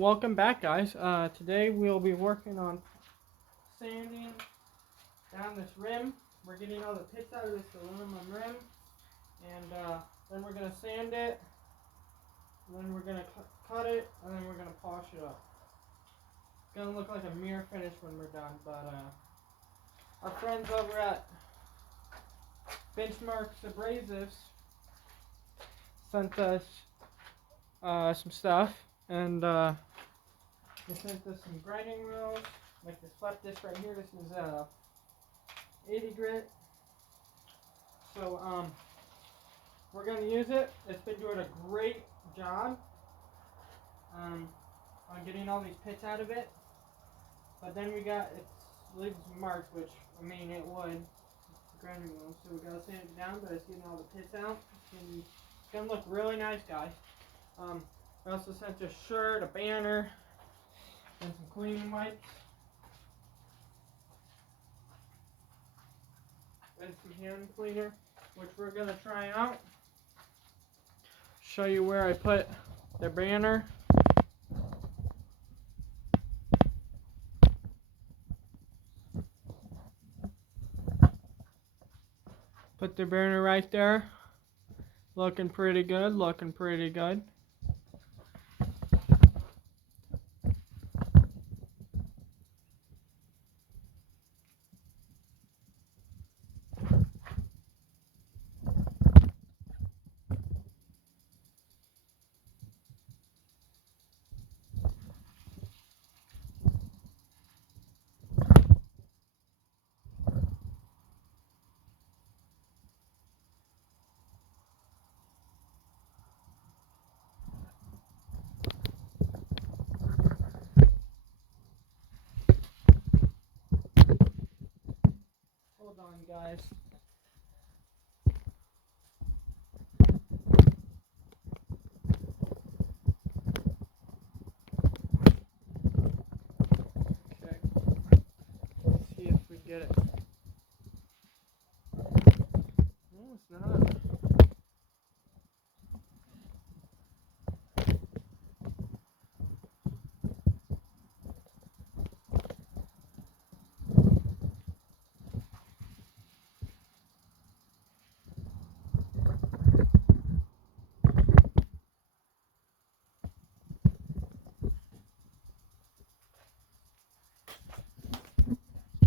welcome back, guys. Today we'll be working on sanding down this rim. We're getting all the pits out of this aluminum rim, and then we're going to sand it, and then we're going to cut it, and then we're going to polish it up. It's going to look like a mirror finish when we're done, but our friends over at Benchmarks Abrasives sent us some stuff, and they sent us some grinding wheels, like this flat disc right here. This is 80 grit. So we're going to use it. It's been doing a great job on getting all these pits out of it. But then we got, it leaves marks, which, I mean, it would. Grinding wheels, so we got to sand it down, but it's getting all the pits out. And it's going to look really nice, guys. I also sent a shirt, a banner, and some cleaning wipes. And some hand cleaner, which we're going to try out. Show you where I put the banner. Put the banner right there. Looking pretty good, looking pretty good. Hold on, guys. Okay. Let's see if we get it. No, it's not.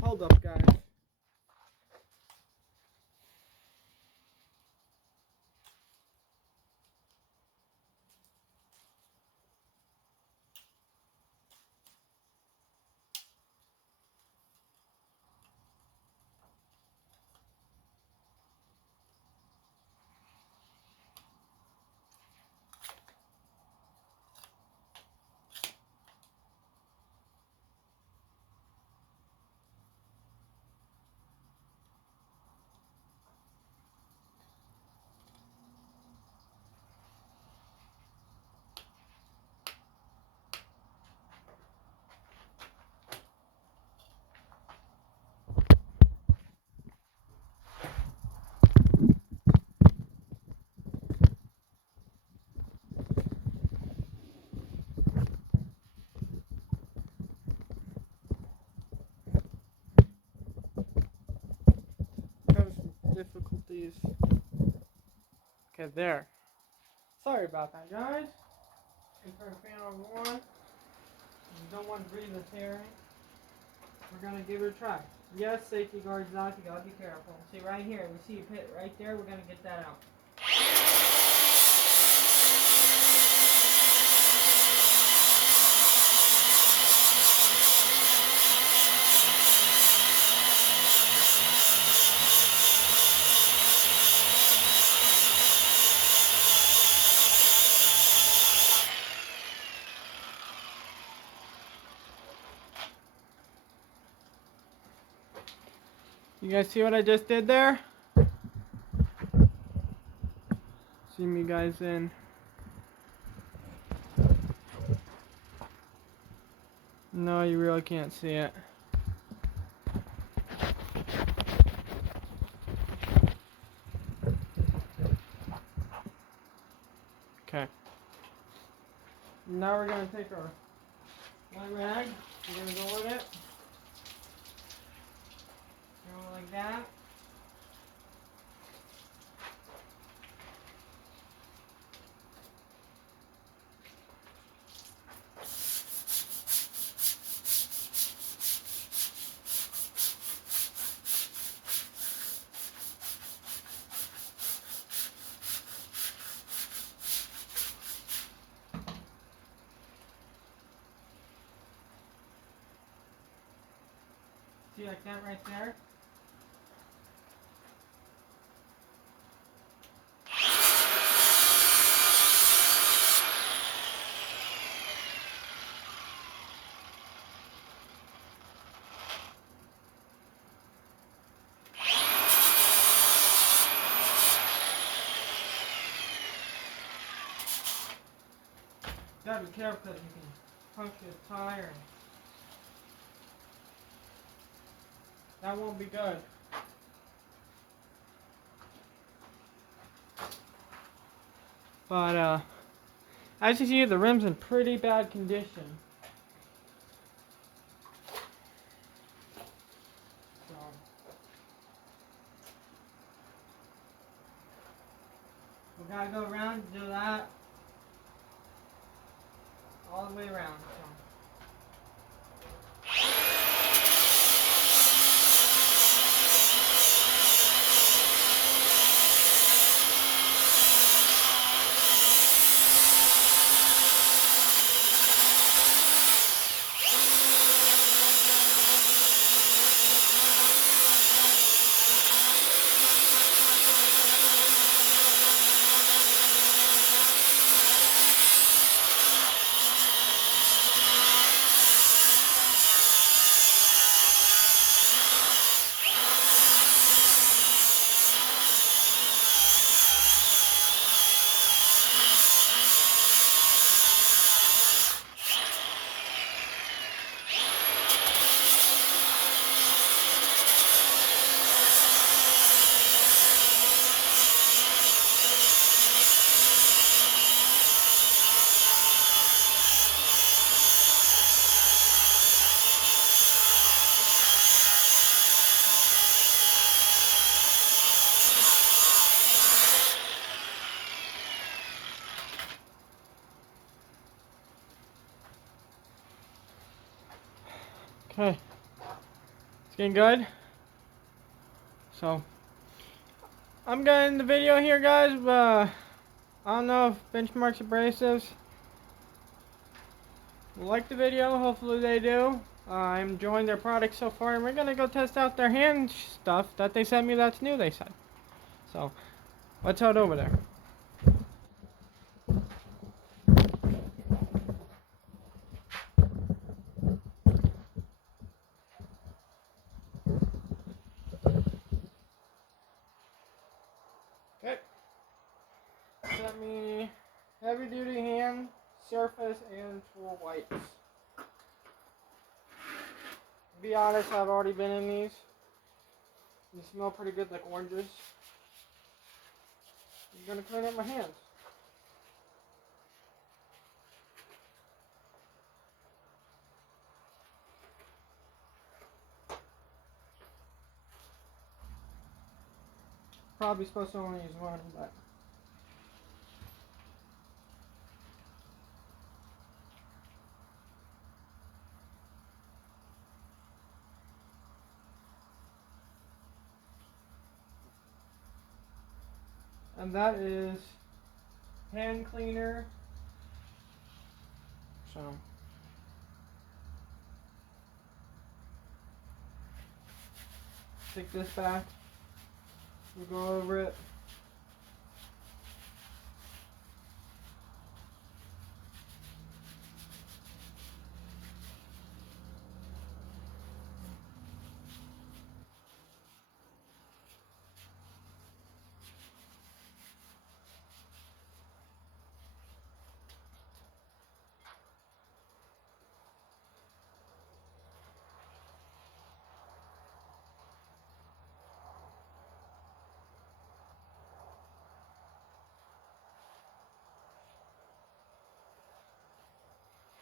Hold up, guys. Have some difficulties. Okay, there. Sorry about that, guys. Turn the fan on 1. You don't want to breathe this air in. We're going to give it a try. Yes, safety guards out. You got to be careful. See right here. We see a pit right there. We're going to get that out. You guys see what I just did there? Zoom you guys in. No, you really can't see it. Okay. Now we're going to take our White rag. We're gonna go with it. Go like that. See, like that right there? Gotta be careful because you can puncture the tire. That won't be good. But as you see, the rim's in pretty bad condition. So we gotta go around and do that all the way around. So. Okay, it's getting good. So, I'm gonna end the video here, guys. I don't know if Benchmarks Abrasives will like the video. Hopefully they do. I'm enjoying their product so far, and we're gonna go test out their hand stuff that they sent me that's new, they said. So, let's head over there. Okay. Sent me heavy duty hand, surface, and tool wipes. To be honest, I've already been in these. They smell pretty good like oranges. I'm gonna clean up my hands. Probably supposed to only use one, but and that is hand cleaner. So take this back. We'll go over it.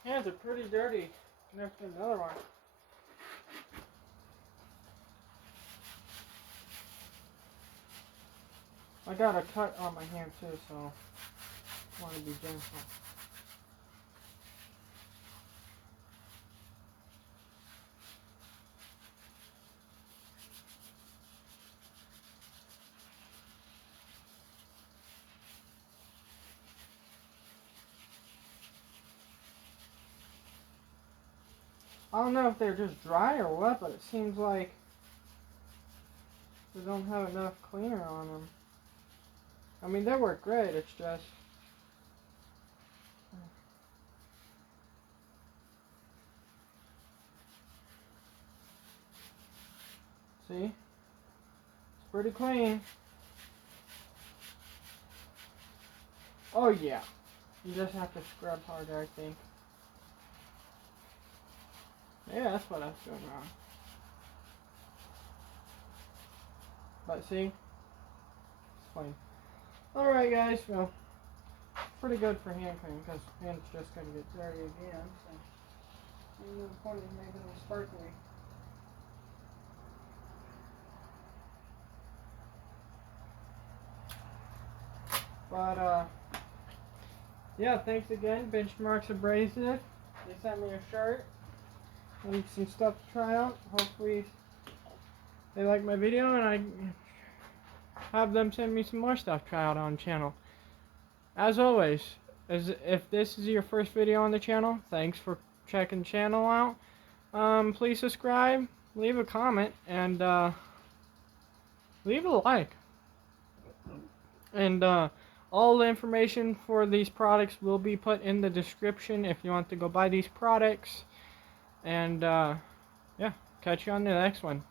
Hands are pretty dirty. There's another one. I got a cut on my hand too, so I want to be gentle. I don't know if they're just dry or what, but it seems like they don't have enough cleaner on them. I mean, they work great, it's just... See? It's pretty clean. Oh yeah. You just have to scrub harder, I think. Yeah, that's what I was doing wrong. But see? It's clean. Alright guys, well, pretty good for hand cleaning, because hands just gonna get dirty again, so... Ain't no point in making them sparkly. But, yeah, thanks again, Benchmarks Abrasive. They sent me a shirt and some stuff to try out. Hopefully they like my video and I have them send me some more stuff to try out on the channel. As always, if this is your first video on the channel, thanks for checking the channel out. Please subscribe, leave a comment, and leave a like. And all the information for these products will be put in the description if you want to go buy these products. And yeah, catch you on the next one.